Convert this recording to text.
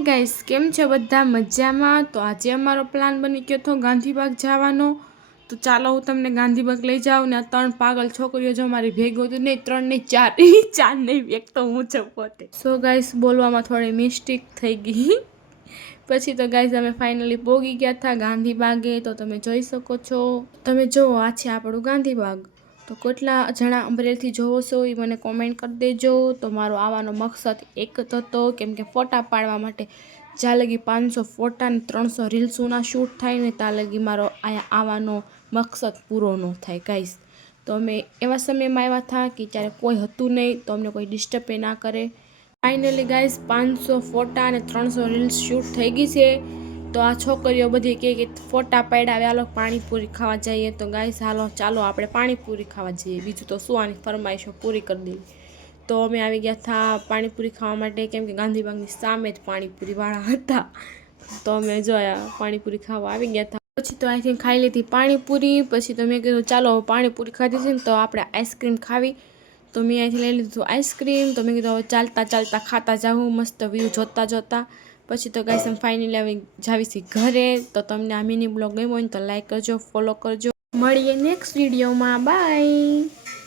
Hi guys, કેમ છો બધા? મજામાં? તો આજે અમારો પ્લાન બની ગયો હતો ગાંધીબાગ જવાનો. તો ચાલો હું તમને ગાંધીબાગ લઈ જાઉં ને આ 3 પાગલ છોકરીઓ જો મારી ભેગો હતું નહીં, 3 નહીં 4 4 નહીં, એક તો હું છું પોતે. સો ગાઈસ, બોલવામાં થોડી મિસ્ટેક થઈ ગઈ. પછી તો ગાઈસ અમે ફાઇનલી પોગી ગયા હતા ગાંધીબાગે. તો તમે જોઈ શકો છો, તમે જો આ છે આપણું ગાંધીબાગ. તો કેટલા જણા અમરેલીથી જોવો છો એ મને કોમેન્ટ કરી દેજો. તો મારો આવવાનો મકસદ એક જ હતો, કેમ કે ફોટા પાડવા માટે જ્યાં લગી 500 ફોટા ને 300 રીલ્સોના શૂટ થાય ને ત્યાં લગી મારો અહીંયા આવવાનો મકસદ પૂરો ન થાય ગાઈસ. તો અમે એવા સમયમાં આવ્યા હતા કે જ્યારે કોઈ હતું નહીં, તો અમને કોઈ ડિસ્ટર્બ ના કરે. ફાઇનલી ગાઈસ 500 ફોટા અને 300 રીલ્સ શૂટ થઈ ગઈ છે. તો આ છોકરીઓ બધી કે ફોટા પાડ્યા, હાલો પાણીપુરી ખાવા જઈએ. તો ગાઈસ હાલો ચાલો આપણે પાણીપુરી ખાવા જઈએ, બીજું તો શું આની ફરમાઈશો પૂરી કરી દેવી. તો અમે આવી ગયા હતા પાણીપુરી ખાવા માટે, કેમ કે ગાંધીબાગની સામે જ પાણીપુરીવાળા હતા. તો અમે જોયા પાણીપુરી ખાવા આવી ગયા હતા. પછી તો અહીંથી ખાઈ લીધી પાણીપુરી. પછી તો મેં કીધું ચાલો પાણીપુરી ખાધી છે ને તો આપણે આઈસ્ક્રીમ ખાવી. તો મેં અહીંથી લઈ લીધું આઈસ્ક્રીમ. તો મેં કીધું હવે ચાલતા ચાલતા ખાતા જાઉં, મસ્ત વ્યૂ જોતા જોતા. પછી તો ગાઈસ ફાઇનલી આવી જાવી છે ઘરે. તો તમને આ મિની બ્લોગ ગમ્યો હોય ને તો લાઈક કરજો, ફોલો કરજો. મળીએ નેક્સ્ટ વિડીયોમાં. બાય.